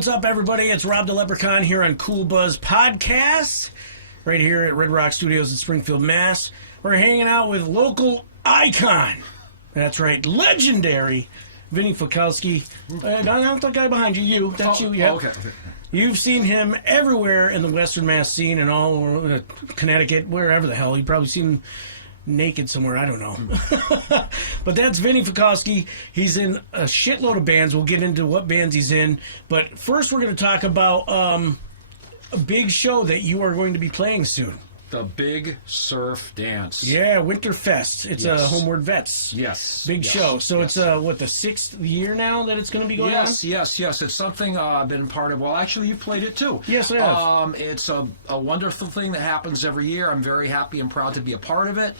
what's up, everybody? It's Rob the Leprechaun here on Cool Buzz Podcast, right here at Red Rock Studios in Springfield, Mass. We're hanging out with local icon. That's right, legendary Vinny Falcowski. Not the guy behind you. That's you. Yeah. Okay. You've seen him everywhere in the Western Mass scene and all over Connecticut, wherever the hell. You've probably seen him naked somewhere, I don't know. But that's Vinny Falcowski. He's in a shitload of bands. We'll get into what bands he's in. But first we're going to talk about a big show that you are going to be playing soon. The Big Surf Dance. Yeah, Winterfest. It's Yes. Homeward Vets. Yes. Big yes, show. So yes. it's, what, the 6th year now that it's going to be going on? Yes. It's something I've been part of. Well, actually, you played it too. Yes, I have. It's a wonderful thing that happens every year. I'm very happy and proud to be a part of it.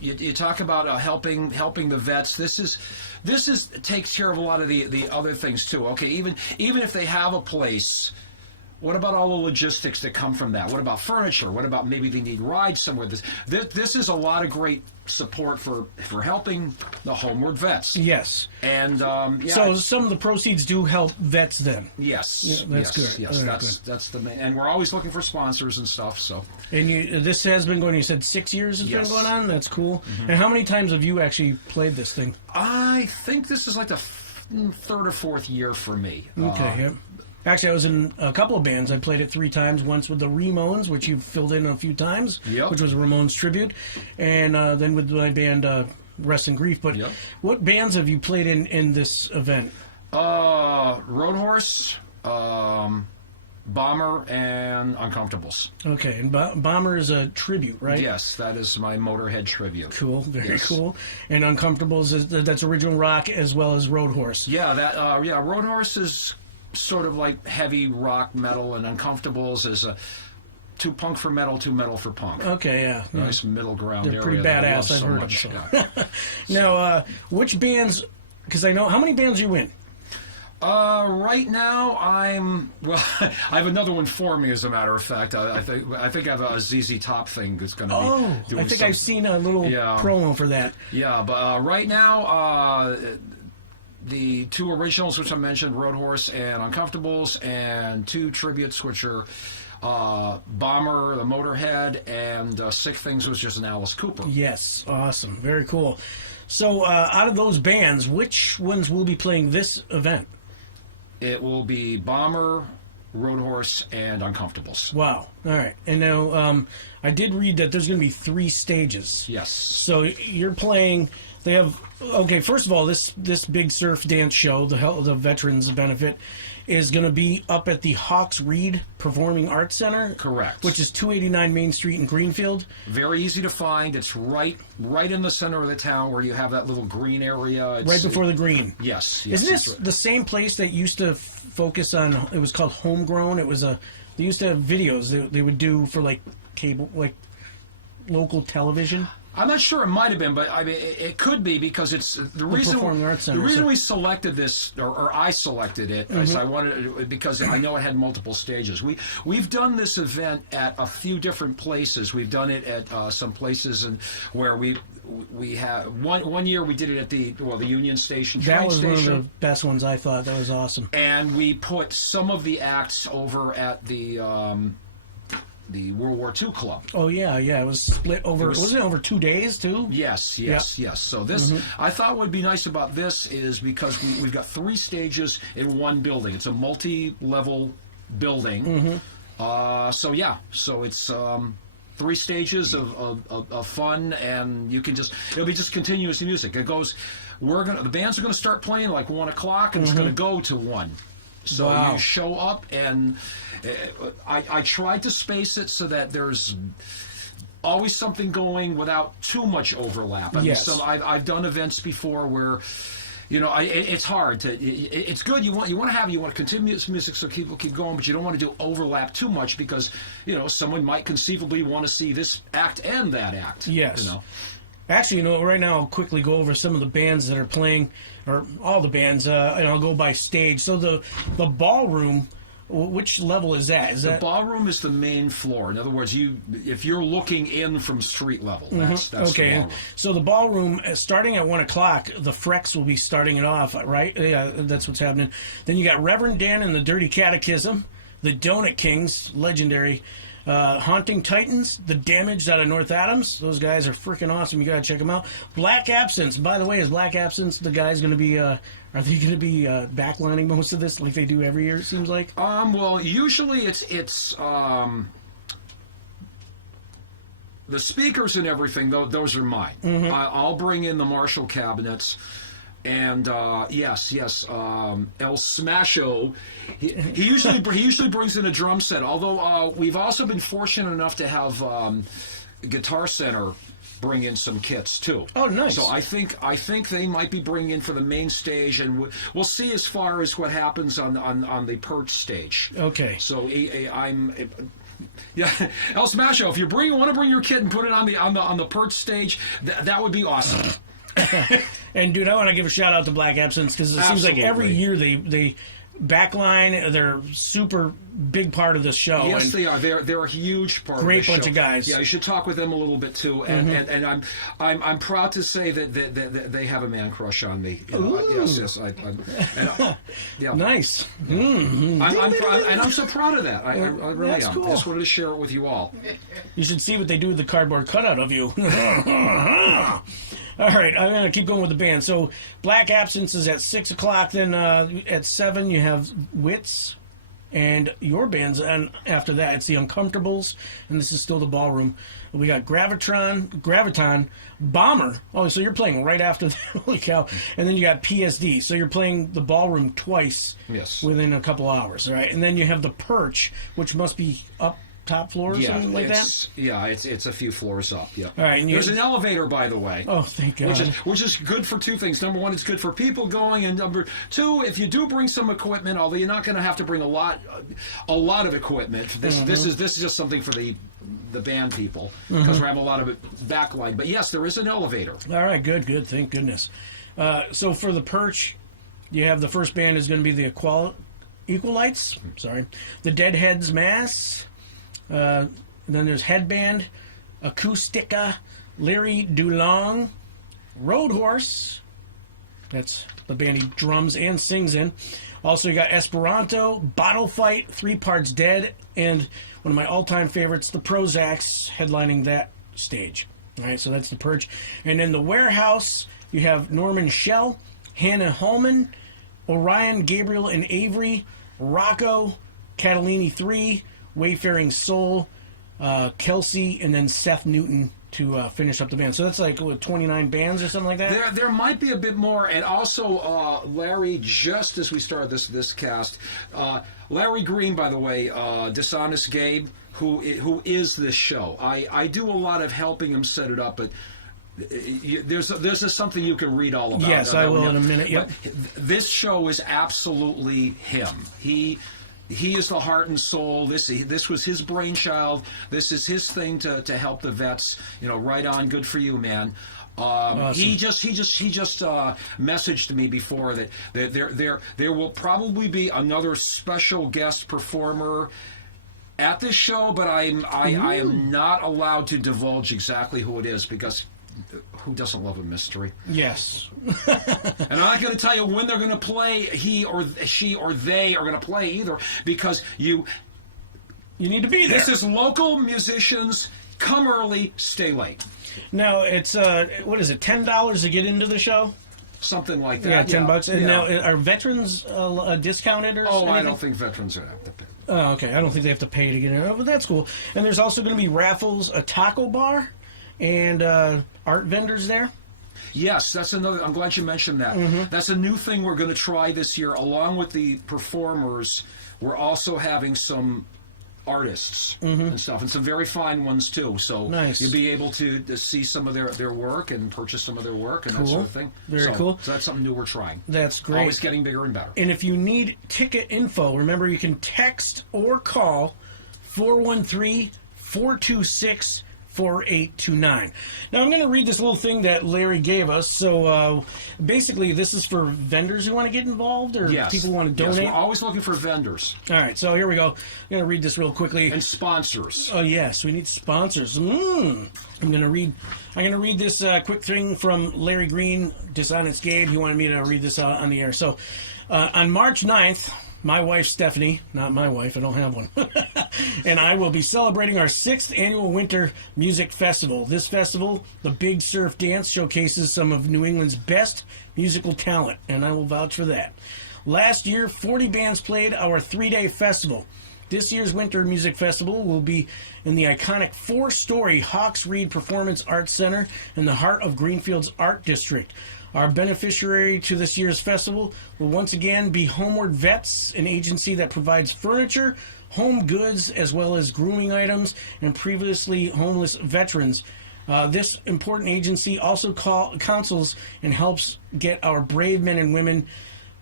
You talk about helping the vets. This takes care of a lot of the other things too. Okay, even if they have a place. What about all the logistics that come from that? What about furniture? What about maybe they need rides somewhere? This is a lot of great support for helping the homeward vets. Yes. And so some of the proceeds do help vets then. Yes. Yeah, that's good. Yes, Good. that's the main. And we're always looking for sponsors and stuff. So. And this has been going. You said 6 years it's been going on. That's cool. Mm-hmm. And how many times have you actually played this thing? I think this is like the third or fourth year for me. Okay. Yep. Actually, I was in a couple of bands. I played it 3 times. Once with the Ramones, which you've filled in a few times, which was a Ramones tribute, and then with my band Rest and Grief. But what bands have you played in this event? Roadhorse, Bomber, and Uncomfortables. Okay, and Bomber is a tribute, right? Yes, that is my Motorhead tribute. Cool, very cool. And Uncomfortables that's original rock as well as Roadhorse. Yeah, Roadhorse is sort of like heavy rock metal, and Uncomfortables is too punk for metal, too metal for punk. Okay, yeah. Nice middle ground They're area. pretty badass. I've heard much. of them. So. Now, which bands? Because I know how many bands are you in. Right now, I have another one for me, as a matter of fact. I think I have a ZZ Top thing that's going to be doing I think I've seen a little promo for that. Yeah, but right now, the 2 originals, which I mentioned, Roadhorse and Uncomfortables, and 2 tributes, which are Bomber, the Motorhead, and Sick Things was just an Alice Cooper. Yes, awesome. Very cool. So, out of those bands, which ones will be playing this event? It will be Bomber, Roadhorse, and Uncomfortables. Wow. All right. And now, I did read that there's going to be 3 stages. Yes. So, you're playing... They have, okay, first of all, this big surf dance show, the Veterans Benefit, is going to be up at the Hawks Reed Performing Arts Center. Correct. Which is 289 Main Street in Greenfield. Very easy to find. It's right in the center of the town where you have that little green area. Right before the green. Yes. Isn't this the same place that used to focus on, it was called Homegrown? It was they used to have videos they would do for like cable, like local television. I'm not sure. It might have been, but I mean, it could be, because it's the reason. Performing Arts Center, the reason we selected this, or I selected it, is I wanted, because I know it had multiple stages. We've done this event at a few different places. We've done it at some places where we have one year we did it at the Union Station. That was station. one of the best ones, I thought. That was awesome. And we put some of the acts over at the World War II Club. Oh, yeah. It was split over, wasn't it over 2 days, too? Yes. So this, I thought what would be nice about this is because we've got 3 stages in one building. It's a multi-level building. So it's 3 stages of fun, and you can it'll be just continuous music. It goes, the bands are going to start playing like 1 o'clock, and it's going to go to 1. So you show up, and I tried to space it so that there's always something going without too much overlap. I mean, I've done events before where, it's hard to. It's good. You want to continue this music so people keep going, but you don't want to do overlap too much because someone might conceivably want to see this act and that act. Yes. Actually, right now I'll quickly go over some of the bands that are playing, or all the bands, and I'll go by stage. So the ballroom Which level is that? Is The that ballroom is the main floor. In other words, if you're looking in from street level, that's okay? the ballroom. So the ballroom, starting at 1 o'clock, the Frex will be starting it off, right? Yeah, that's what's happening. Then you got Reverend Dan and the Dirty Catechism, the Donut Kings, legendary. Haunting Titans, The Damaged out of North Adams. Those guys are freaking awesome. You gotta check them out. Black Absence. By the way, is Black Absence the guys going to be? Are they going to be backlining most of this like they do every year? It seems like. Well, usually it's the speakers and everything. Those are mine. I'll bring in the Marshall cabinets. And yes, El Smasho. He usually brings in a drum set. Although we've also been fortunate enough to have Guitar Center bring in some kits too. Oh, nice. So I think they might be bringing in for the main stage, and we'll see as far as what happens on the perch stage. Okay. So yeah, El Smasho. If you want to bring your kit and put it on the perch stage, that would be awesome. And dude, I want to give a shout out to Black Absence because it seems like every year they backline. They're a super big part of this show. Yes, and they are. They're a huge part. Great of the bunch show. of guys. Yeah, you should talk with them a little bit too. And I'm proud to say that they have a man crush on me. You know, yes. Yeah. Nice. I'm so proud of that. I really am. Cool. I just wanted to share it with you all. You should see what they do with the cardboard cutout of you. All right, I'm going to keep going with the band. So Black Absence is at 6 o'clock. Then at 7 you have Wits and your band's, and after that it's the Uncomfortables, and this is still the ballroom. We got Graviton, Bomber. Oh, so you're playing right after that. Holy cow. And then you got PSD. So you're playing the ballroom twice within a couple hours, all right? And then you have the Perch, which must be up top floor or something like that? Yeah, it's a few floors up, yeah. All right, and there's an elevator, by the way. Oh, thank God. Which is good for two things. Number one, it's good for people going, and number two, if you do bring some equipment, although you're not going to have to bring a lot of equipment. This is just something for the band people, because we have a lot of it backline. But yes, there is an elevator. All right, good, thank goodness. So for the Perch, you have the first band is going to be the Equalites. Sorry, the Deadheads Mass. And then there's Headband, Acoustica, Larry Dulong, Road Horse. That's the band he drums and sings in. Also, you got Esperanto, Bottle Fight, 3 Parts Dead, and one of my all-time favorites, the Prozacs, headlining that stage. All right, so that's the Perch. And in the Warehouse, you have Norman Shell, Hannah Holman, Orion, Gabriel, and Avery, Rocco, Catalini 3, Wayfaring Soul, Kelsey, and then Seth Newton to finish up the band. So that's like, what, 29 bands or something like that? There might be a bit more. And also, Larry, just as we started this cast, Larry Green, by the way, Dishonest Gabe, who is this show. I do a lot of helping him set it up, but there's something you can read all about. Yes, I will in a minute. Yep. This show is absolutely him. He is the heart and soul. This was his brainchild. This is his thing to help the vets. You know, right on. Good for you, man. Awesome. He just messaged me before that there will probably be another special guest performer at this show, but I am not allowed to divulge exactly who it is, because who doesn't love a mystery? Yes. And I'm not going to tell you when they're going to play. He or she or they are going to play either, because you need to be there. This is local musicians. Come early, stay late. Now it's what is it? $10 to get into the show? Something like that. Yeah, $10. And now, are veterans discounted or something? I don't think veterans have to pay. Oh, okay. I don't think they have to pay to get in. Oh, but that's cool. And there's also going to be raffles, a taco bar, and art vendors there. Yes, that's another. I'm glad you mentioned that. That's a new thing we're going to try this year. Along with the performers, we're also having some artists and stuff, and some very fine ones too. So nice. You'll be able to see some of their work and purchase some of their work and that sort of thing. Very cool. So that's something new we're trying. That's great. Always getting bigger and better. And if you need ticket info, remember you can text or call 413-426-4646. 4829. Now, I'm going to read this little thing that Larry gave us. So, basically, this is for vendors who want to get involved or people who want to donate. Yes, we're always looking for vendors. All right, so here we go. I'm going to read this real quickly. And sponsors. Oh, yes, we need sponsors. I'm going to read this quick thing from Larry Green, Dishonest Gabe. He wanted me to read this on the air. So, on March 9th, my wife, Stephanie, not my wife, I don't have one, and I will be celebrating our 6th annual Winter Music Festival. This festival, the Big Surf Dance, showcases some of New England's best musical talent, and I will vouch for that. Last year, 40 bands played our 3-day festival. This year's Winter Music Festival will be in the iconic 4-story Hawks Reed Performance Arts Center in the heart of Greenfield's Art District. Our beneficiary to this year's festival will once again be Homeward Vets, an agency that provides furniture, home goods, as well as grooming items and previously homeless veterans. This important agency also counsels and helps get our brave men and women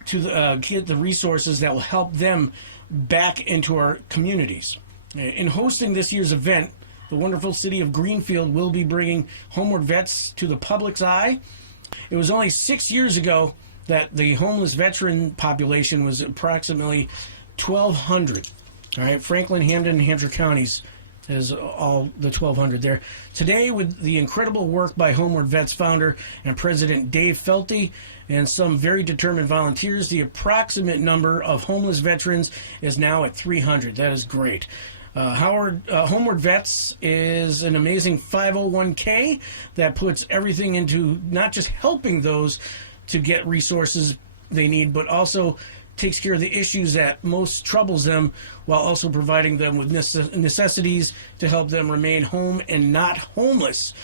to get the resources that will help them back into our communities. In hosting this year's event, the wonderful city of Greenfield will be bringing Homeward Vets to the public's eye. It was only 6 years ago that the homeless veteran population was approximately 1,200. All right, Franklin, Hampden, and Hampshire counties is all the 1,200 there. Today, with the incredible work by Homeward Vets founder and president Dave Felty and some very determined volunteers, the approximate number of homeless veterans is now at 300. That is great. Homeward Vets is an amazing 501k that puts everything into not just helping those to get resources they need, but also takes care of the issues that most troubles them while also providing them with necessities to help them remain home and not homeless.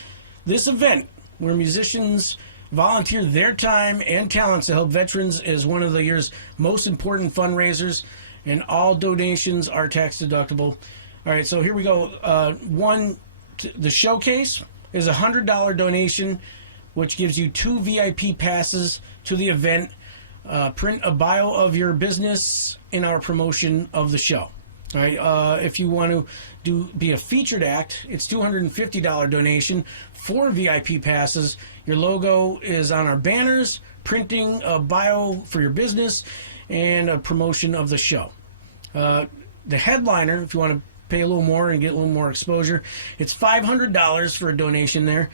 This event, where musicians volunteer their time and talents to help veterans, is one of the year's most important fundraisers, and all donations are tax deductible. All right, so here we go. The showcase is a $100 donation, which gives you 2 VIP passes to the event. Print a bio of your business in our promotion of the show. All right, if you want to be a featured act, it's $250 donation, 4 VIP passes. Your logo is on our banners, printing a bio for your business, and a promotion of the show. The headliner, if you want to pay a little more and get a little more exposure, it's $500 for a donation there.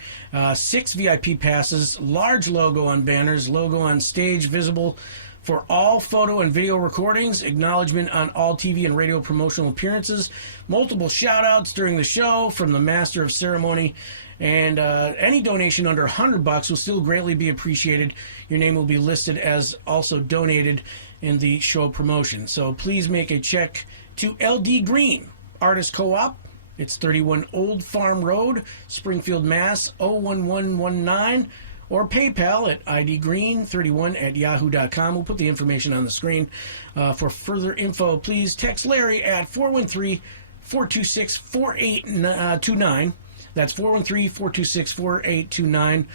6 VIP passes, large logo on banners, logo on stage visible for all photo and video recordings, acknowledgement on all TV and radio promotional appearances, multiple shout-outs during the show from the master of ceremony, and any donation under $100 will still greatly be appreciated. Your name will be listed as also donated in the show promotion. So please make a check to LD Green Artist Co-op. It's 31 Old Farm Road, Springfield, Mass. 01119, or PayPal at idgreen31@yahoo.com. We'll put the information on the screen. For further info, please text Larry at 413-426-4829. That's 413-426-4829.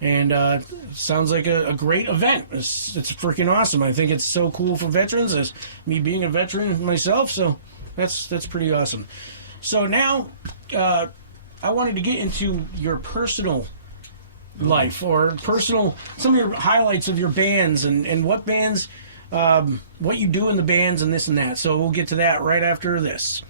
And sounds like a great event. It's freaking awesome. I think it's so cool for veterans, as me being a veteran myself, so that's pretty awesome. So now, I wanted to get into your personal life, or some of your highlights of your bands, and what bands, what you do in the bands, and this and that. So we'll get to that right after this.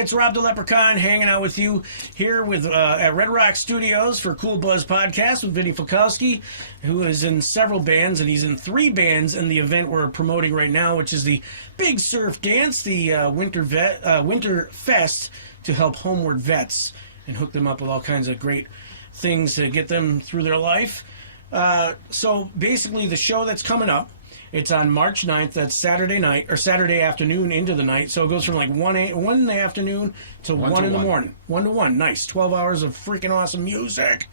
It's Rob the Leprechaun hanging out with you here at Red Rock Studios for Cool Buzz Podcast with Vinny Falcowski, who is in several bands, and he's in 3 bands in the event we're promoting right now, which is the Big Surf Dance, the Winter Fest, to help Homeward Vets and hook them up with all kinds of great things to get them through their life. So basically, the show that's coming up, it's on March 9th. That's Saturday night, or Saturday afternoon into the night. So it goes from like 1 in the afternoon to 1 in the morning. 1 to 1. Nice. 12 hours of freaking awesome music.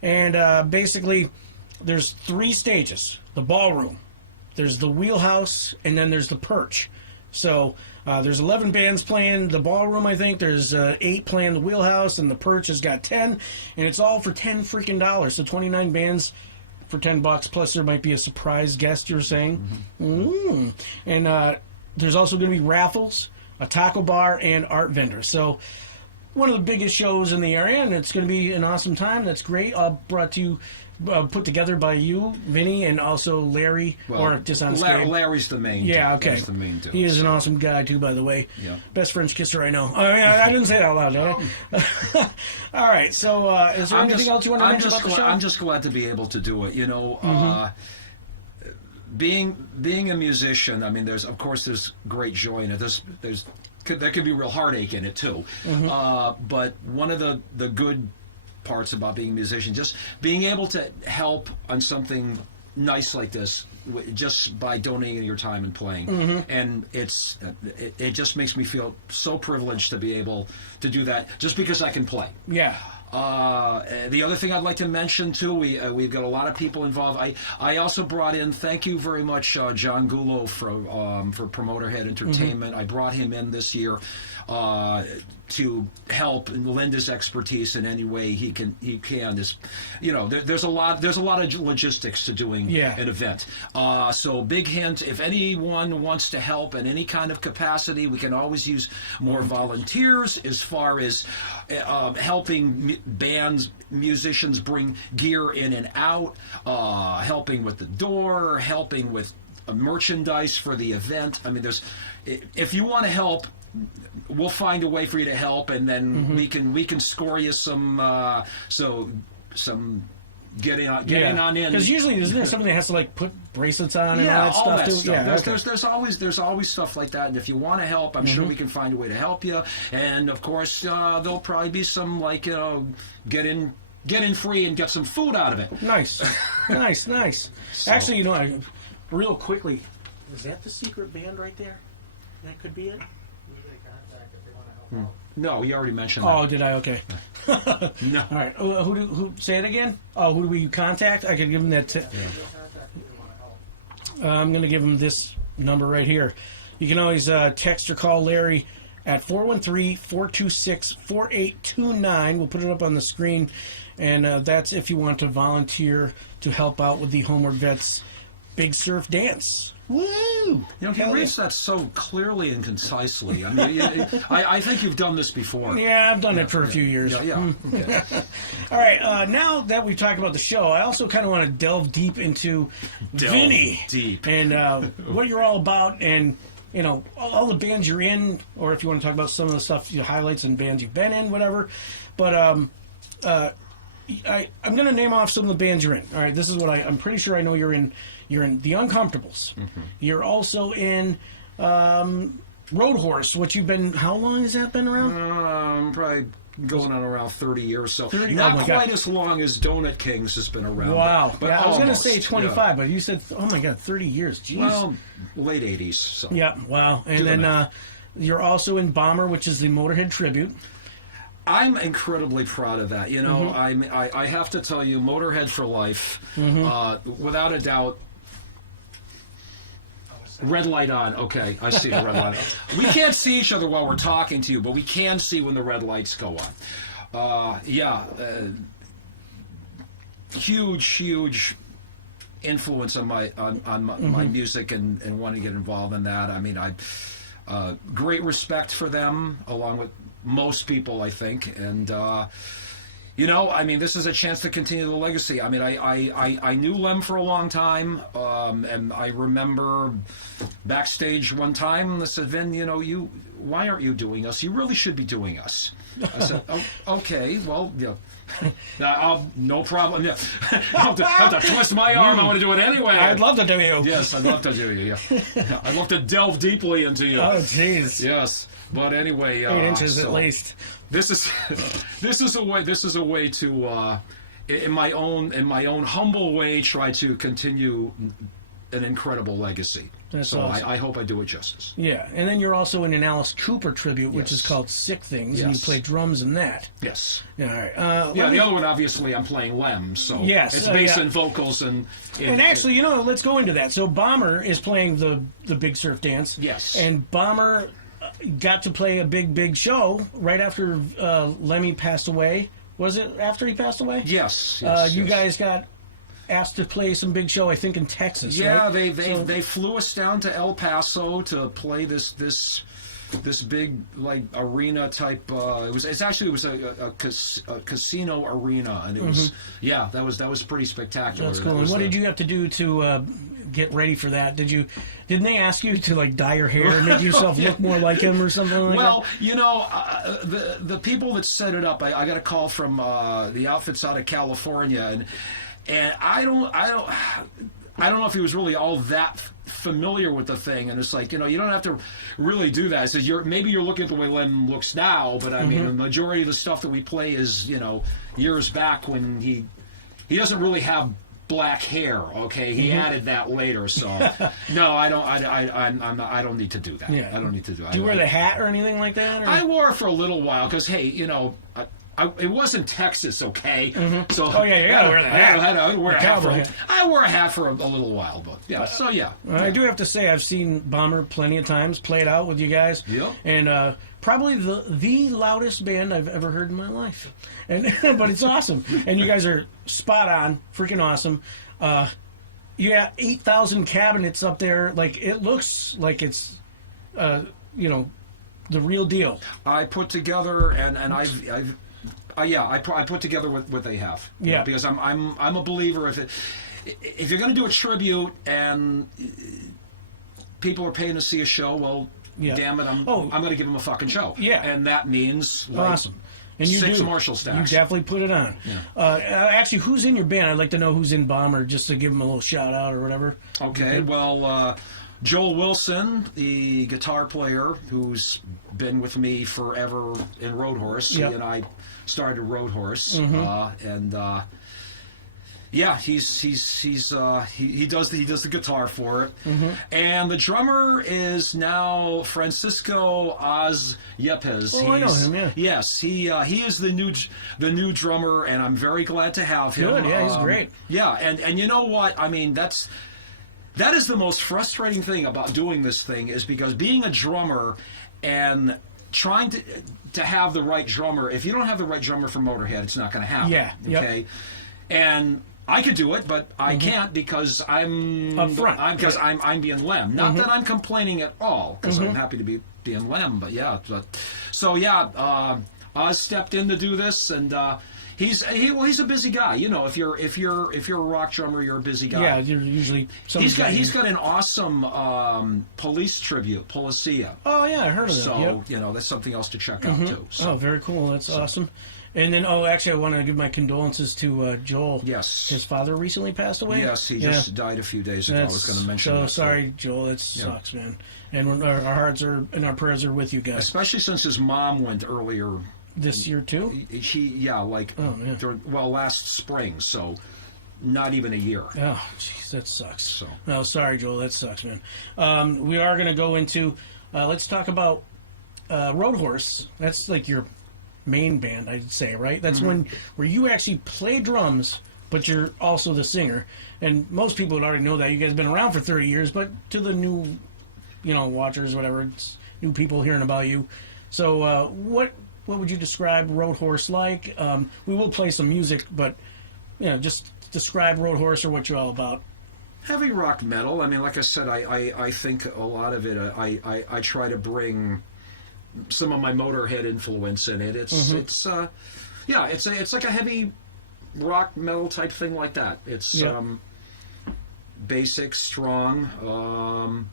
And basically, there's 3 stages. The ballroom, there's the Wheelhouse, and then there's the Perch. So there's 11 bands playing the ballroom, I think. There's 8 playing the Wheelhouse, and the Perch has got 10, and it's all for $10 freaking. So 29 bands for $10, plus there might be a surprise guest, you're saying. And there's also going to be raffles, a taco bar, and art vendors. So one of the biggest shows in the area, and it's going to be an awesome time. That's great. All brought to you, put together by you, Vinny, and also Larry, or just on Skype. Larry's the main. Yeah, okay. Larry's the main dude. He is an awesome guy too, by the way. Yeah. Best French kisser I know. I didn't say it out loud, did I? All right. So, is there anything else you want to mention about the show? I'm just glad to be able to do it. You know, being a musician. I mean, there's great joy in it. There could be real heartache in it too. But one of the good parts about being a musician, just being able to help on something nice like this, just by donating your time and playing, and it just makes me feel so privileged to be able to do that, just because I can play. Yeah. The other thing I'd like to mention too, we've got a lot of people involved. I also brought in, thank you very much, John Gulo for Promoter Head Entertainment. I brought him in this year to help and lend his expertise in any way he can. There's a lot of logistics to doing an event. So big hint: if anyone wants to help in any kind of capacity, we can always use more volunteers as far as helping bands, musicians bring gear in and out, helping with the door, helping with merchandise for the event. I mean, if you want to help, we'll find a way for you to help, and then we can score you some getting on in. Because usually isn't there something that has to like put bracelets on and all that stuff too? Yeah, there's always stuff like that, and if you want to help, I'm sure we can find a way to help you. And of course, there'll probably be some get in free and get some food out of it. Nice, nice. So, actually, real quickly, is that the secret band right there? That could be it. No, you already mentioned that. Oh, did I? Okay. No. All right. Who? Say it again. Oh, who do we contact? I could give him that. I'm going to give him this number right here. You can always text or call Larry at 413-426-4829. We'll put it up on the screen, and that's if you want to volunteer to help out with the Homeward Vets Big Surf Dance. Woo! He reads that so clearly and concisely. I mean, I think you've done this before. Yeah, I've done it for a few years. Yeah. Okay. All right. Now that we've talked about the show, I also kind of want to delve deep into Vinny and what you're all about, and all the bands you're in, or if you want to talk about some of the stuff, highlights and bands you've been in, whatever. But I'm going to name off some of the bands you're in. All right. This is what I'm pretty sure I know you're in. You're in The Uncomfortables. You're also in Road Horse, which you've been... How long has that been around? Probably going on around 30 years. So 30? Not quite as long as Donut Kings has been around. Wow. But I was going to say 25, but you said, oh my God, 30 years. Jeez. Well, late 80s. So. Yeah, wow. And then you're also in Bomber, which is the Motorhead tribute. I'm incredibly proud of that. I have to tell you, Motorhead for life, without a doubt. Red light on. Okay, I see the red light on. We can't see each other while we're talking to you, but we can see when the red lights go on. Huge influence on my my music and wanting to get involved in that. I mean, great respect for them, along with most people, I think, and. This is a chance to continue the legacy. I mean, I knew Lem for a long time, and I remember backstage one time, I said, Vin, why aren't you doing us? You really should be doing us. I said, okay, well, no problem. Yeah. I'll have to twist my arm. I want to do it anyway. I'd love to do you. Yes, I'd love to do you, yeah. I'd love to delve deeply into you. Oh, jeez. Yes. But anyway, 8 inches at least. This is a way to, in my own humble way, try to continue an incredible legacy. That's so awesome. I hope I do it justice. Yeah, and then you're also in an Alice Cooper tribute, which Yes. is called Sick Things, and you Yes. play drums in that. Yes. All right. Yeah, the other one, obviously, I'm playing Lem, so Yes, it's based yeah. in vocals and actually, let's go into that. So Bomber is playing the Big Surf Dance. Yes. And Bomber got to play a big show right after Lemmy passed away. Was it after he passed away? Yes. You yes. guys got asked to play some big show, I think, in Texas. Yeah, right? they flew us down to El Paso to play this big like arena type. It was a casino arena, and it was that was pretty spectacular. That's cool. And what did you have to do to get ready for that? Didn't they ask you to like dye your hair and make yourself look more like him or something like that? Well, the people that set it up, I got a call from the outfits out of California, and I don't know if he was really all that familiar with the thing, and it's like, you don't have to really do that. It says maybe you're looking at the way Lem looks now, but I mean, the majority of the stuff that we play is, years back when he doesn't really have black hair. Okay, he added that later. So no, I don't. I don't need to do that. Yeah. I don't need to do that. Do you wear the hat or anything like that? Or? I wore it for a little while because, hey, it wasn't Texas, okay? So Oh, yeah, you gotta wear the hat. I had to wear a hat cowboy hat. I wore a hat for a little while, but yeah. So yeah, I do have to say I've seen Bomber plenty of times, play it out with you guys. Yep. And probably the loudest band I've ever heard in my life. And but it's awesome. And you guys are spot on, freaking awesome. You got 8,000 cabinets up there. Like, it looks like it's, the real deal. I put together and I put together what they have. Yeah. Because I'm a believer if you're going to do a tribute and people are paying to see a show, well, Yeah. damn it, I'm going to give them a fucking show. Yeah. And that means like, Awesome. And you 6 do. Marshall You stacks. definitely put it on. Yeah. Actually, who's in your band? I'd like to know who's in Bomber, just to give them a little shout out or whatever. Okay, well, Joel Wilson, the guitar player who's been with me forever in Road Horse, Yep. he and I started Road Horse, he does the guitar for it, and the drummer is now Francisco Oz Yepes. Oh, I know him. Yeah. Yes, he is the new drummer, and I'm very glad to have him. Good, yeah, he's great. Yeah, and you know what? I mean, that is the most frustrating thing about doing this thing, is because being a drummer and trying to have the right drummer. If you don't have the right drummer for Motorhead, it's not going to happen. Yeah. Yep. Okay. And I could do it, but I can't because I'm Up front. I'm being Lem. Not that I'm complaining at all, because I'm happy to be being Lem. But yeah. Oz stepped in to do this, and he's a busy guy. If you're a rock drummer, you're a busy guy. Yeah, you're usually. He's got an awesome police tribute, Policia. Oh yeah, I heard of that. So Yep. that's something else to check out too. So. Oh, very cool. That's awesome. And then, actually, I want to give my condolences to Joel. Yes. His father recently passed away. Yes, he just died a few days ago. I was going to mention so that. sorry, Joel. It sucks, man. And our hearts and our prayers are with you guys. Especially since his mom went earlier. This year too. Last spring. So not even a year. Oh, jeez, that sucks. So. No, sorry, Joel. That sucks, man. We are going to go into. Let's talk about Road Horse. That's like your main band, I'd say, right? That's where you actually play drums, but you're also the singer. And most people would already know that. You guys have been around for 30 years, but to the new, watchers, whatever, it's new people hearing about you. So, what would you describe Road Horse like? We will play some music, but just describe Road Horse or what you're all about. Heavy rock metal. I mean, like I said, I think a lot of it. I try to bring some of my Motorhead influence in it. It's like a heavy rock metal type thing like that. It's basic, strong,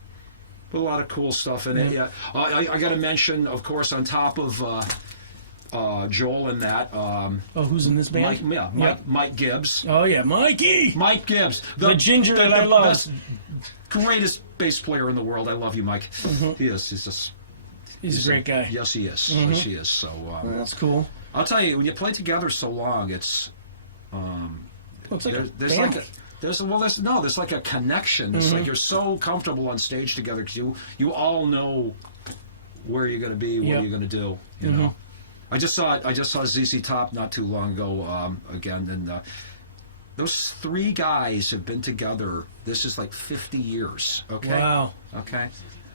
with a lot of cool stuff in it. Yeah, I got to mention, of course, on top of Joel in that. Who's in this band? Mike Gibbs. Oh yeah, Mikey. Mike Gibbs, the ginger that I love. Best, greatest bass player in the world. I love you, Mike. He is. He's a great guy. Yes, he is. Yes, he is. So that's cool. I'll tell you, when you play together so long, it's looks like There's like a connection. It's like you're so comfortable on stage together because you all know where you're going to be, what you're going to do. You know, I just saw ZZ Top not too long ago again, and those three guys have been together. This is like 50 years. Okay. Wow. Okay.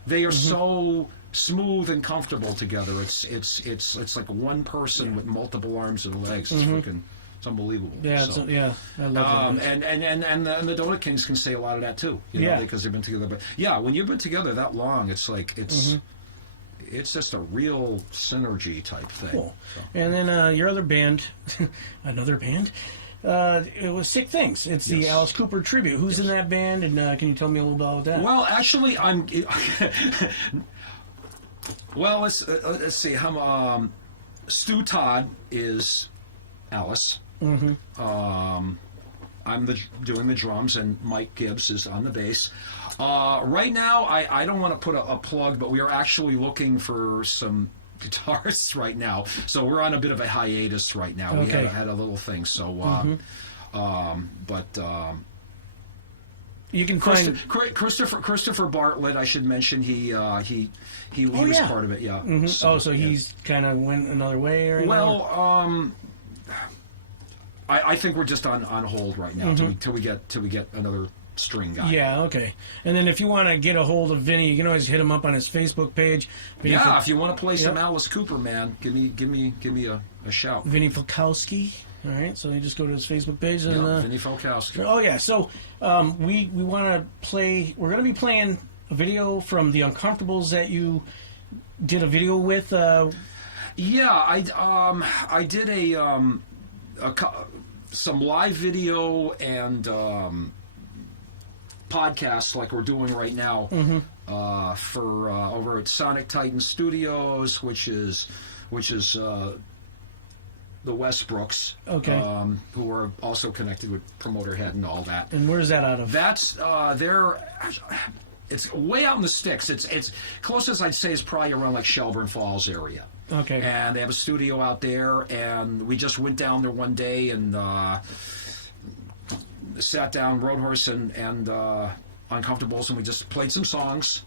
They are so smooth and comfortable together. It's like one person with multiple arms and legs. It's freaking. It's unbelievable. Yeah, so, I love that. And the Donut Kings can say a lot of that too, you know, because they've been together. But yeah, when you've been together that long, it's like it's just a real synergy type thing. Cool. So. And then your other band, another band, it was Sick Things. It's the Alice Cooper tribute. Who's in that band, and can you tell me a little about that? Well, actually, I'm. Well, let's see. Stu Todd is Alice. I'm doing the drums, and Mike Gibbs is on the bass. Right now, I don't want to put a plug, but we are actually looking for some guitarists right now. So we're on a bit of a hiatus right now. Okay. We had a little thing. So, you can find Christopher Bartlett. I should mention he was part of it. Yeah. So he's kind of went another way, or well. I think we're just on hold right now till we get another string guy. Yeah, okay. And then if you want to get a hold of Vinny, you can always hit him up on his Facebook page. If you want to play some Alice Cooper, man, give me a shout. Vinny Falcowski. All right, so you just go to his Facebook page and Vinny Falcowski. Oh yeah, so we want to play. We're going to be playing a video from the Uncomfortables that you did a video with. I did some live video and podcasts like we're doing right now for over at Sonic Titan Studios, which is the Westbrooks, who are also connected with Promoter Head and all that. And where's that out of? That's it's way out in the sticks. It's closest I'd say is probably around like Shelburne Falls area. Okay. And they have a studio out there, and we just went down there one day and sat down, Roadhorse and Uncomfortables, and we just played some songs,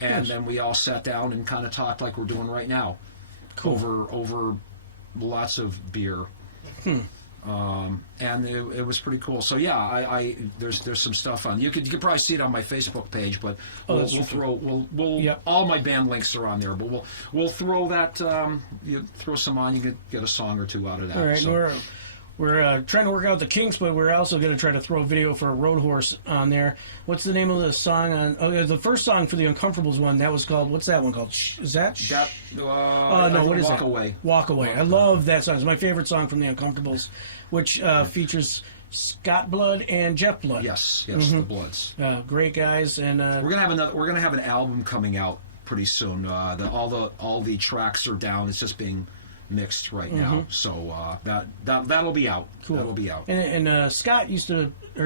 and then we all sat down and kind of talked like we're doing right now, over lots of beer. And it was pretty cool. So yeah, there's some stuff on. You could probably see it on my Facebook page, but we'll throw all my band links are on there. But we'll throw that. You throw some on, you get a song or two out of that. All right, so. We're trying to work out the kinks, but we're also going to try to throw a video for Roadhorse on there. What's the name of the song on? Oh, the first song for the Uncomfortables one, that was called. What's that one called? Is that? No. What is Walk that? Away. Walk Away. I love that song. It's my favorite song from the Uncomfortables, which features Scott Blood and Jeff Blood. Yes, the Bloods. Great guys, and we're gonna have an album coming out pretty soon. All the tracks are down. It's just being mixed right now, so that'll be out. Cool. That'll be out. And Scott he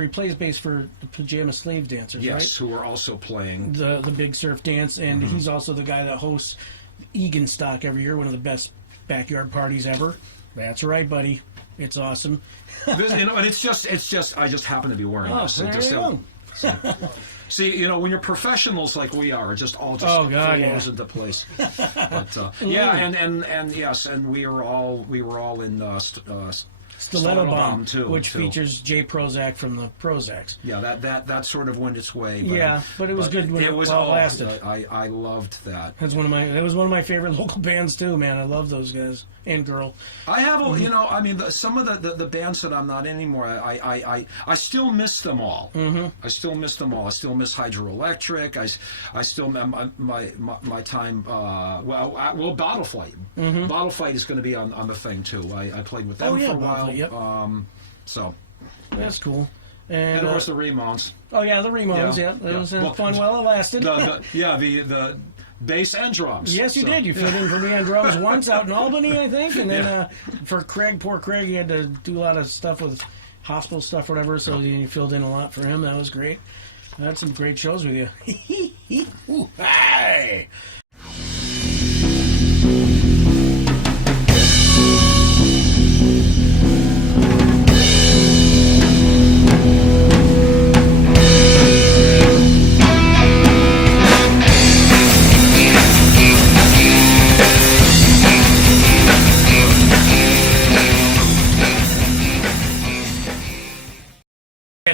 plays bass for the Pajama Slave Dancers, right? Yes, who are also playing the Big Surf Dance, and he's also the guy that hosts Egan Stock every year, one of the best backyard parties ever. That's right, buddy. It's awesome. And it's just I just happen to be wearing this. There you go. See, when you're professionals like we are, it just falls into place. But and yes, and we were all in Stiletto Bomb too, which features Jay Prozac from the Prozacs. Yeah, that sort of went its way. But it was good when it lasted. I loved that. That was one of my favorite local bands too, man. I love those guys and girl. I have some of the bands that I'm not in anymore. I still miss them all. I still miss them all. I still miss Hydroelectric. I still my time. Bottle Fight. Bottle Fight is going to be on the thing too. I played with them for a while. Yep. So that's cool. And of course the Ramones. Oh yeah, the Ramones. Yeah, that was fun while it lasted. The bass and drums. Yes, you did. You filled in for me on drums once out in Albany, I think, and then for Craig, poor Craig, he had to do a lot of stuff with hospital stuff, or whatever. So you filled in a lot for him. That was great. I had some great shows with you. Ooh, hey.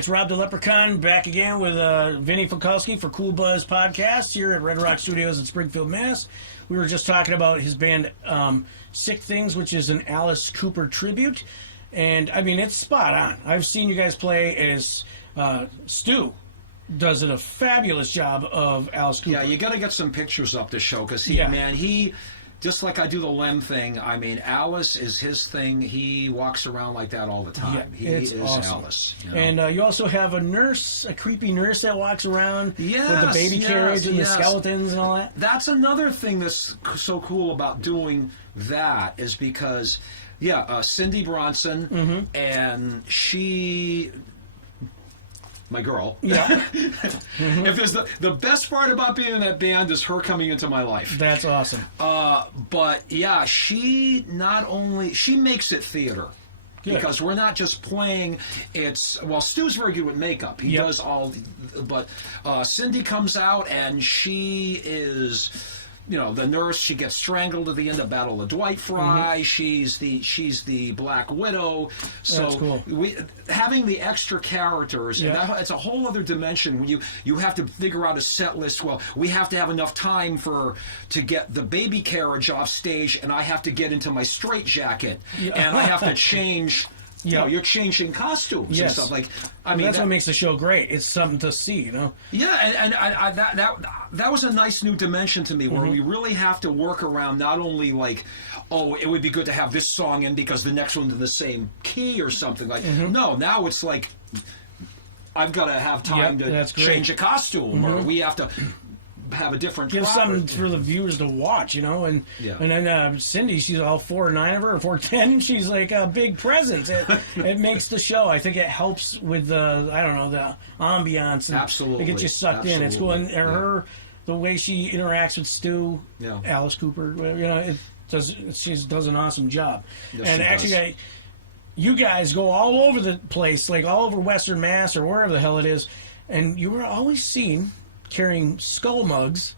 it's Rob the Leprechaun back again with Vinny Falcowski for Cool Buzz Podcast here at Red Rock Studios in Springfield, Mass. We were just talking about his band Sick Things, which is an Alice Cooper tribute. And, I mean, it's spot on. I've seen you guys play as Stu does a fabulous job of Alice Cooper. Yeah, you got to get some pictures up to show because he just like I do the Lem thing. I mean, Alice is his thing. He walks around like that all the time. Yeah, he it's is awesome. Alice. You know? And you also have a nurse, a creepy nurse that walks around with the baby carriage and the skeletons and all that. That's another thing that's so cool about doing that is because, Cindy Bronson, and she... my girl. Yeah. If there's the best part about being in that band is her coming into my life. That's awesome. But yeah, she makes it theater. Good. Because we're not just playing. Stu's very good with makeup. He does all, but Cindy comes out and she is. The nurse, she gets strangled at the end of Battle of Dwight Fry. She's the Black Widow. So that's cool. Having the extra characters, and it's a whole other dimension when you have to figure out a set list. Well, we have to have enough time to get the baby carriage off stage, and I have to get into my straitjacket, and I have to change. You're changing costumes and stuff. That's what makes the show great. It's something to see, Yeah, and that was a nice new dimension to me, where we really have to work around not only it would be good to have this song in because the next one's in the same key or something No, now it's like I've got to have time to change a costume, or we have to have a different. Give something for the viewers to watch, and then Cindy, she's all 4'9" of her, or 4'10". She's like a big presence. It makes the show. I think it helps with the ambiance. And absolutely, it gets you sucked in. It's cool, and her the way she interacts with Stu, Alice Cooper, she does an awesome job. Yes, and actually, you guys go all over the place, like all over Western Mass or wherever the hell it is, and you were always seen carrying skull mugs,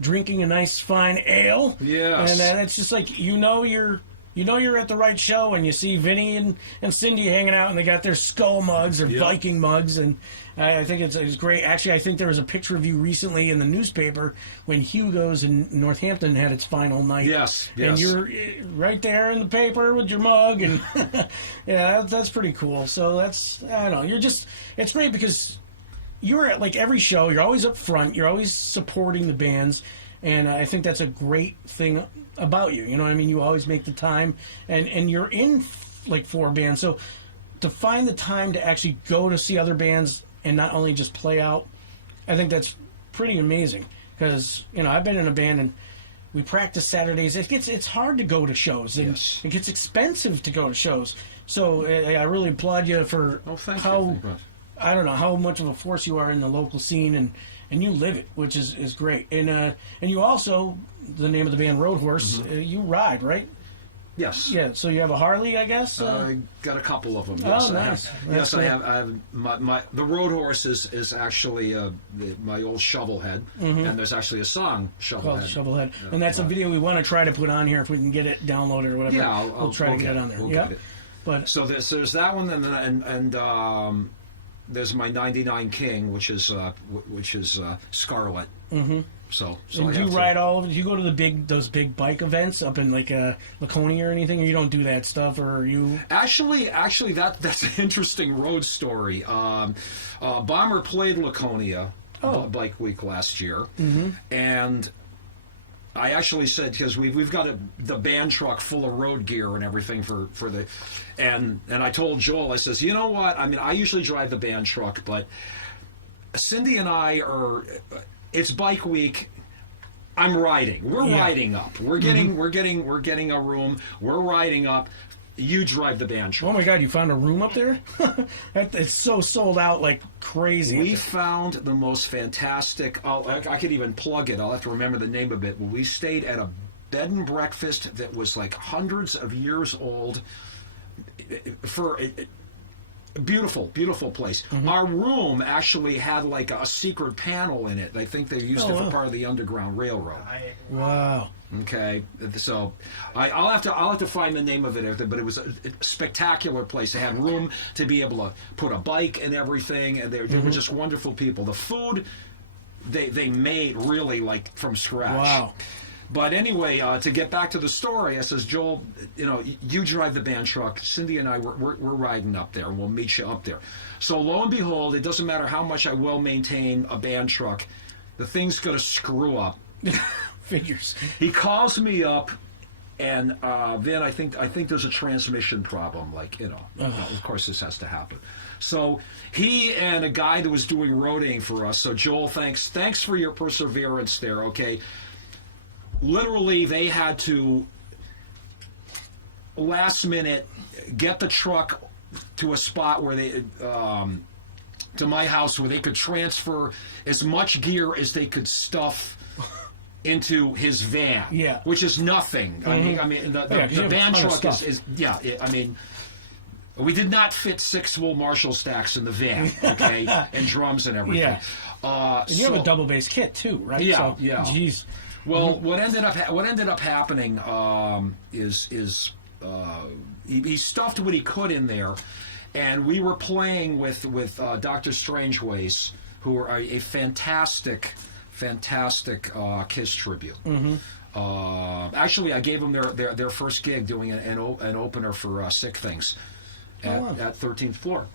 drinking a nice fine ale. Yes. And it's just like you're at the right show, and you see Vinny and Cindy hanging out, and they got their skull mugs or Viking mugs, and I think it's great. Actually, I think there was a picture of you recently in the newspaper when Hugo's in Northampton had its final night. Yes. And you're right there in the paper with your mug, and that's pretty cool. So it's great because you're at every show. You're always up front. You're always supporting the bands, and I think that's a great thing about you. You know what I mean? You always make the time, and you're in 4 bands. So to find the time to actually go to see other bands and not only just play out, I think that's pretty amazing. Because I've been in a band and we practice Saturdays. It's hard to go to shows, and it gets expensive to go to shows. So I really applaud you for I don't know how much of a force you are in the local scene, and you live it, which is great. And you also, the name of the band Road Horse, you ride, right? Yes. Yeah. So you have a Harley, I guess. I got a couple of them. Oh, nice. I have. The Road Horse is actually my old Shovelhead, and there's actually a song Shovelhead. Called Shovelhead, and that's a video we want to try to put on here if we can get it downloaded or whatever. Yeah, we'll try to get it on there. We'll get it. But so there's that one, and there's my '99 King, which is Scarlet. Mm-hmm. So and do you ride all of it? Do you go to those big bike events up in Laconia or anything, or you don't do that stuff, or you? Actually, that's an interesting road story. Bomber played Laconia Bike Week last year, and I actually said, because we've got the band truck full of road gear and everything for the, and I told Joel, I says, you know what? I mean, I usually drive the band truck, but Cindy and I it's Bike Week. I'm riding. We're riding up. We're getting a room. We're riding up. You drive the band truck. Oh my God! You found a room up there? It's so sold out like crazy. We found the most fantastic. I could even plug it. I'll have to remember the name of it. We stayed at a bed and breakfast that was like hundreds of years old. Beautiful, beautiful place. Our room actually had like a secret panel in it. I think they used it for part of the Underground Railroad. Wow. Okay, so I'll have to find the name of it, but it was a spectacular place. They had room to be able to put a bike and everything, and they were just wonderful people. The food they made really like from scratch. Wow. But anyway, to get back to the story, I says, Joel, you drive the band truck. Cindy and I, we're riding up there, and we'll meet you up there. So lo and behold, it doesn't matter how much I well maintain a band truck, the thing's going to screw up. Figures. He calls me up, and Vin, I think there's a transmission problem. Of course this has to happen. So he and a guy that was doing roading for us. So Joel, thanks for your perseverance there. Okay. Literally, they had to last minute get the truck to a spot where they, to my house, where they could transfer as much gear as they could stuff into his van. Yeah. Which is nothing. I mean, the van truck is I mean, we did not fit 6 wool Marshall stacks in the van, okay, and drums and everything. Yeah. And you have a double bass kit too, right? Yeah, so, yeah. Geez. Well, what ended up happening is he stuffed what he could in there, and we were playing with Dr. Strangeways, who are a fantastic Kiss tribute. Actually, I gave them their first gig doing an opener for Sick Things at 13th Floor.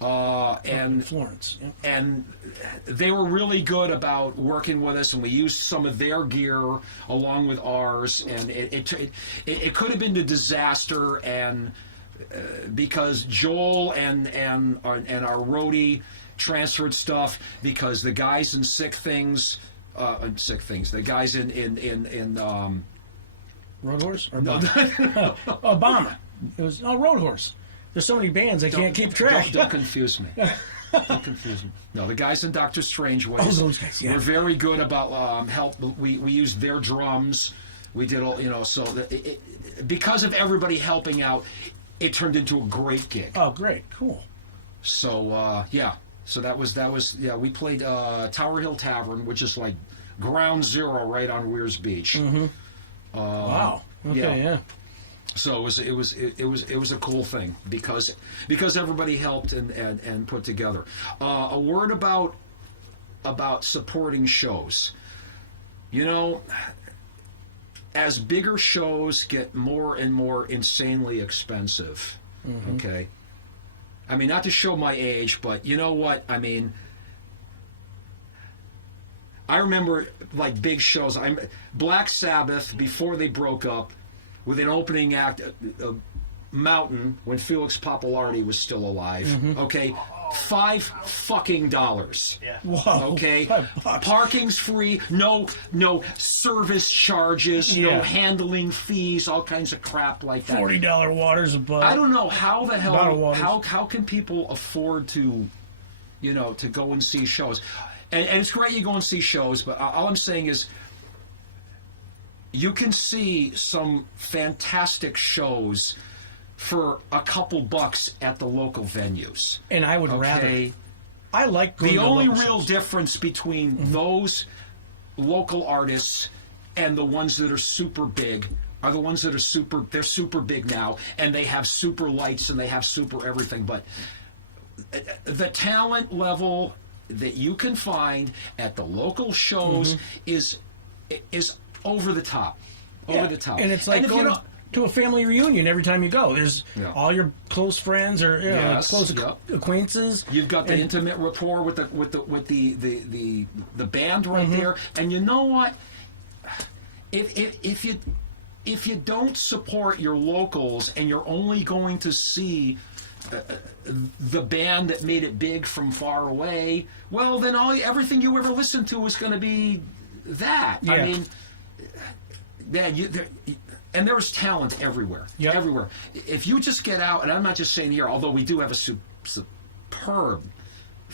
And Florence, yeah. And they were really good about working with us, and we used some of their gear along with ours, and it could have been a disaster, and because Joel and our roadie transferred stuff, because the guys in the guys in Road Horse or Bomber. It was Road Horse. There's so many bands I can't keep track. Don't confuse me. Don't confuse me. No, the guys in Dr. Strangeways. Oh, those guys, yeah. Were very good about help. We used their drums. We did all, so because of everybody helping out, it turned into a great gig. Oh, great, cool. So so that was we played Tower Hill Tavern, which is like ground zero right on Weirs Beach. Wow. Okay, yeah. So it was a cool thing because everybody helped and put together. A word about supporting shows. As bigger shows get more and more insanely expensive. Okay, I mean, not to show my age, but you know what? I mean, I remember like big shows. Black Sabbath, before they broke up, with an opening act, Mountain, when Felix Pappalardi was still alive. Okay, $5 fucking. Yeah. Wow. Okay, parking's free. No service charges. No handling fees. All kinds of crap like that. $40 waters a butt. I don't know how the hell. How can people afford to, to go and see shows? And it's great you go and see shows, but all I'm saying is, you can see some fantastic shows for a couple bucks at the local venues. And I would rather. I like going the to only local real shows. difference between those local artists and the ones that are super big are the ones that are they're super big now, and they have super lights and they have super everything. But the talent level that you can find at the local shows is over the top. Over the top. And it's like going to a family reunion every time you go. There's all your close friends or close acquaintances. You've got the intimate rapport with the band right there. And you know what? If you don't support your locals and you're only going to see the band that made it big from far away, well, then everything you ever listened to is going to be that. Yeah. I mean, and there's talent everywhere. Yep. Everywhere. If you just get out, and I'm not just saying here, although we do have a superb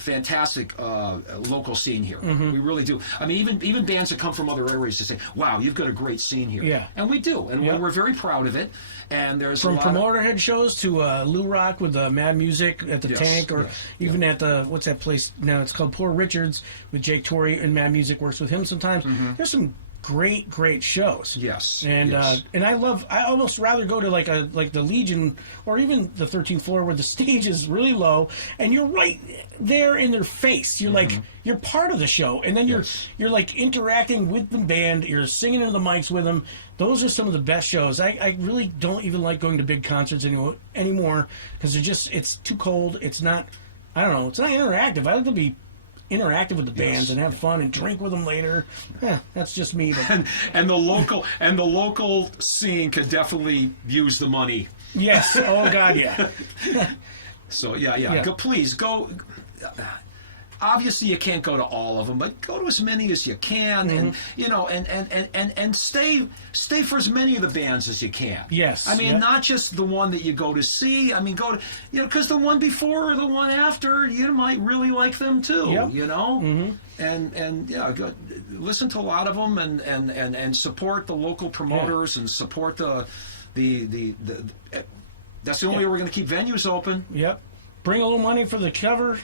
fantastic local scene here. We really do. I mean, even bands that come from other areas to say, "Wow, you've got a great scene here." Yeah. And we do, and we're very proud of it. And there's from a lot promoter head shows to Lou Rock with Mad Music at the Tank, or even at the what's that place now? It's called Poor Richards with Jake Torrey, and Mad Music works with him sometimes. There's some great shows. Yes. And and I almost rather go to like the Legion or even the 13th floor where the stage is really low and you're right there in their face. You're like you're part of the show, and then you're like interacting with the band. You're singing into the mics with them. Those are some of the best shows. I really don't even like going to big concerts anymore because it's too cold. It's not, I don't know, it's not interactive. I like to be interactive with the bands and have fun and drink with them later. Yeah, that's just me. But. And the local scene could definitely use the money. Yes. Oh God, yeah. So yeah. Please go. Obviously, you can't go to all of them, but go to as many as you can, and and stay for as many of the bands as you can. Yes, I mean, not just the one that you go to see. I mean, go to because the one before or the one after, you might really like them too. Yep. And go, listen to a lot of them, and support the local promoters and support the that's the only way we're going to keep venues open. Yep. Bring a little money for the cover.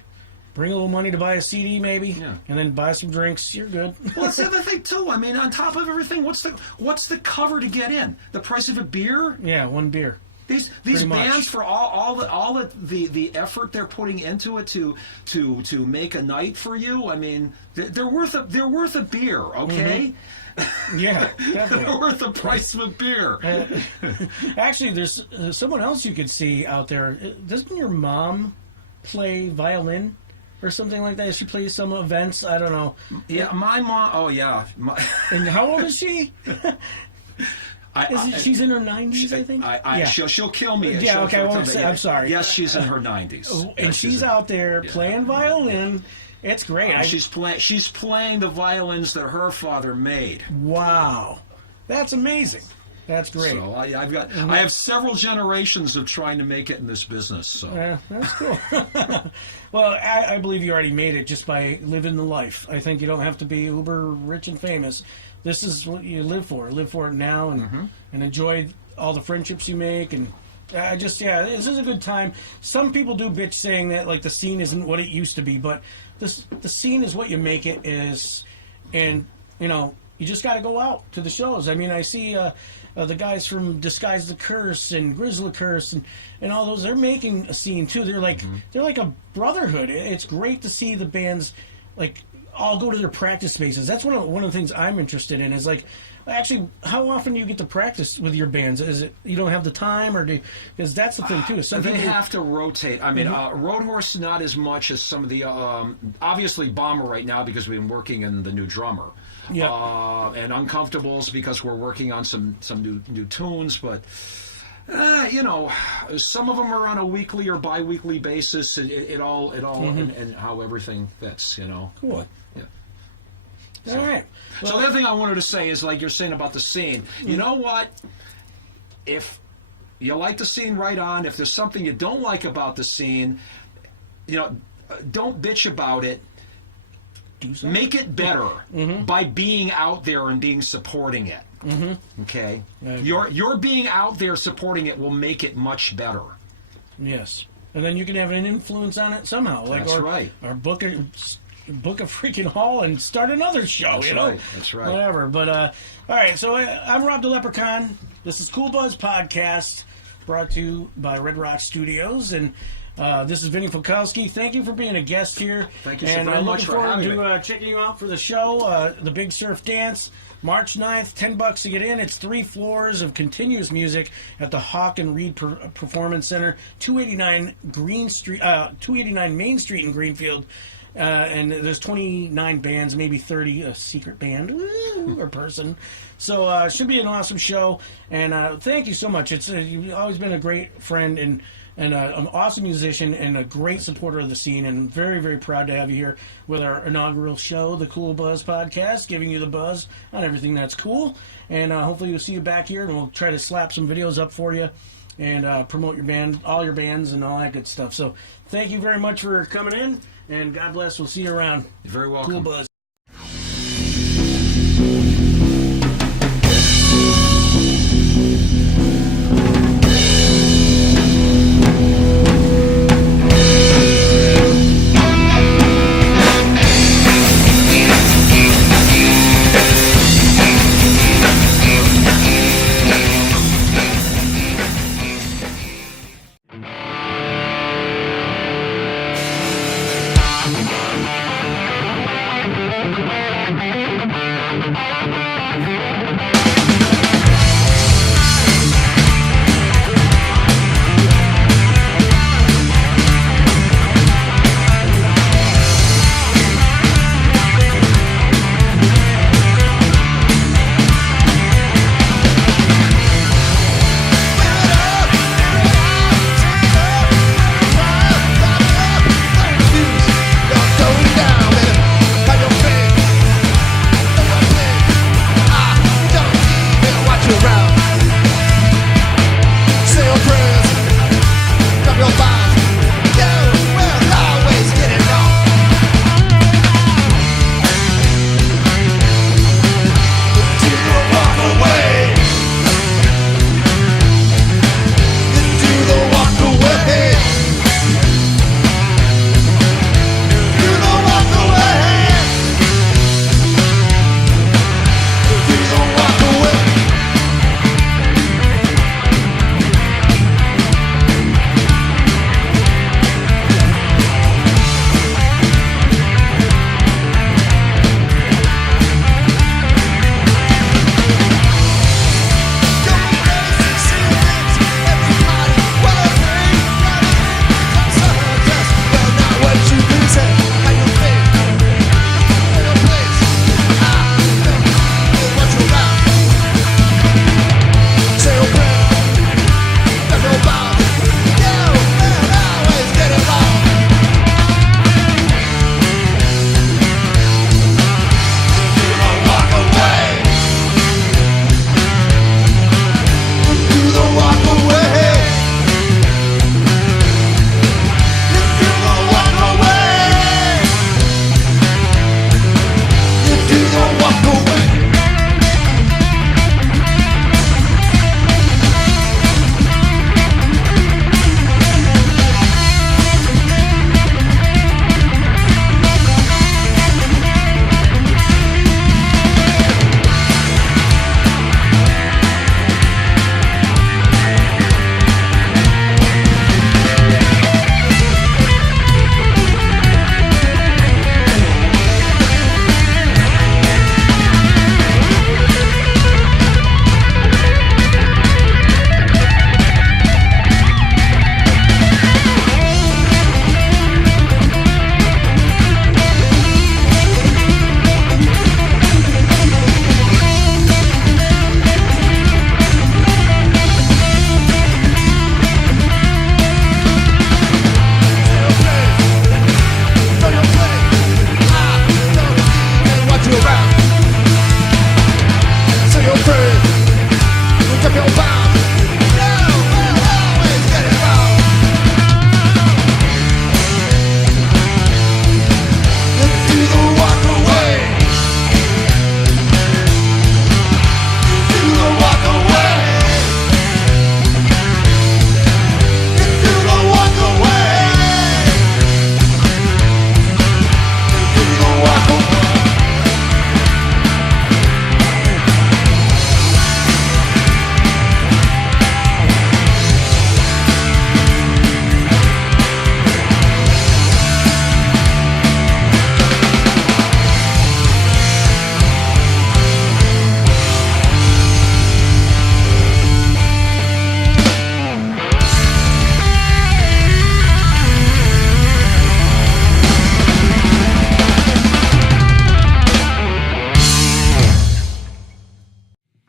Bring a little money to buy a CD, maybe, and then buy some drinks. You're good. Well, that's the other thing too. I mean, on top of everything, what's the cover to get in? The price of a beer? Yeah, one beer. These bands, for all the effort they're putting into it to make a night for you. I mean, they're worth a beer, okay? Yeah, definitely. They're worth the price of a beer. Actually, there's someone else you could see out there. Doesn't your mom play violin? Or something like that. She plays some events. I don't know. Yeah, my mom. Oh, yeah. And how old is she? She's in her 90s, I think. She'll kill me. Yeah. Okay. I won't say. I'm sorry. Yes, she's in her 90s, and she's out there playing violin. It's great. She's playing the violins that her father made. Wow, that's amazing. That's great. So I have several generations of trying to make it in this business. So that's cool. Well, I believe you already made it just by living the life. I think you don't have to be uber rich and famous. This is what you live for. Live for it now and enjoy all the friendships you make. And this is a good time. Some people do bitch saying that like the scene isn't what it used to be, but the scene is what you make it is, and you just got to go out to the shows. I mean, I see. The guys from Disguise the Curse and Grizzly Curse and all those, they're making a scene too. They're like a brotherhood. It's great to see the bands like all go to their practice spaces. That's one of the things I'm interested in is like, actually, how often do you get to practice with your bands? Is it you don't have the time, or because that's the thing too? They have to rotate. I mean, Road Horse not as much as some of the obviously Bomber right now because we've been working in the new drummer. Yeah, and Uncomfortables because we're working on some new tunes, but some of them are on a weekly or bi-weekly basis. It all and how everything fits. Cool. Yeah. All right. Well, so the other thing I wanted to say is like you're saying about the scene. You know what? If you like the scene, right on. If there's something you don't like about the scene, don't bitch about it. Make it better by being out there and being supporting it. Okay, your being out there supporting it will make it much better. Yes, and then you can have an influence on it somehow. Like, That's right. Or book a freaking hall and start another show. That's right. Whatever. But all right. So I'm Rob the Leprechaun. This is Cool Buzz Podcast, brought to you by Red Rock Studios and. This is Vinny Falcowski. Thank you for being a guest here. Thank you so very much for having me. And I'm looking forward to checking you out for the show, the Big Surf Dance, March 9th, $10 to get in. It's 3 floors of continuous music at the Hawk and Reed Performance Center, 289 Main Street in Greenfield. And there's 29 bands, maybe 30, a secret band or person. So it should be an awesome show. And thank you so much. You've always been a great friend and an awesome musician and a great supporter of the scene. And I'm very, very proud to have you here with our inaugural show, the Cool Buzz Podcast, giving you the buzz on everything that's cool. And hopefully we'll see you back here, and we'll try to slap some videos up for you and promote your band, all your bands, and all that good stuff. So thank you very much for coming in. And God bless. We'll see you around. You're very welcome. Cool buzz.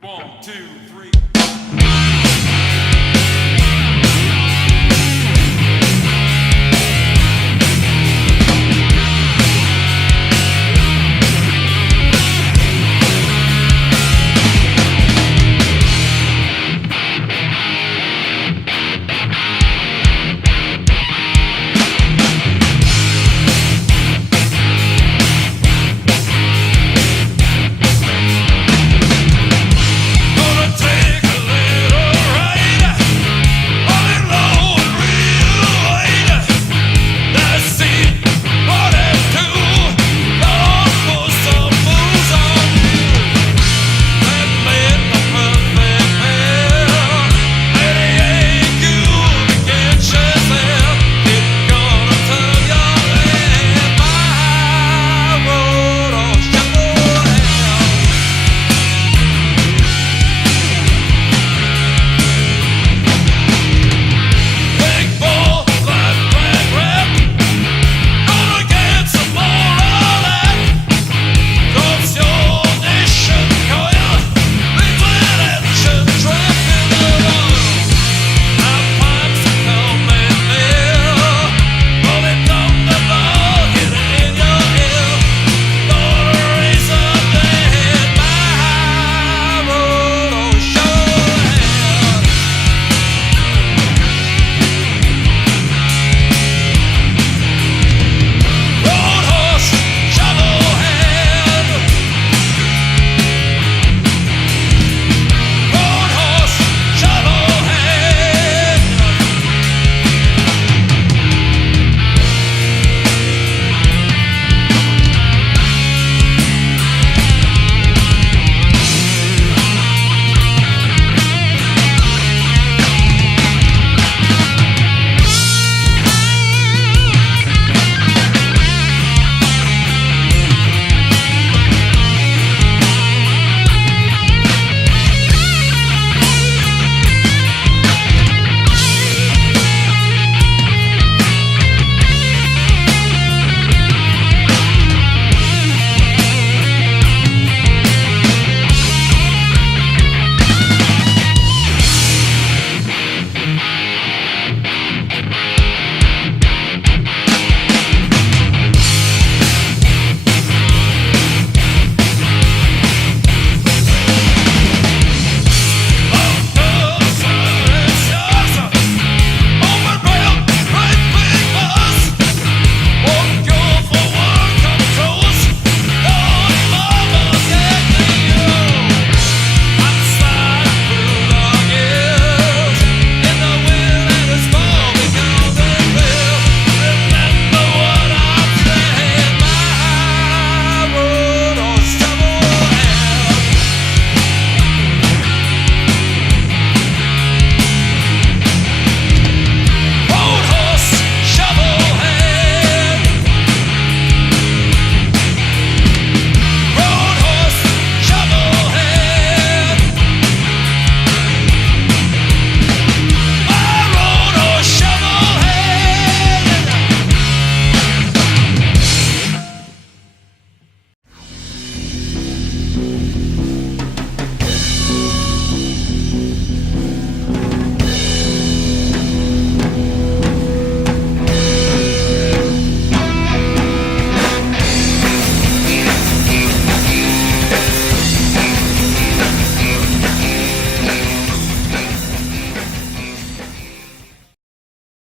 One, two.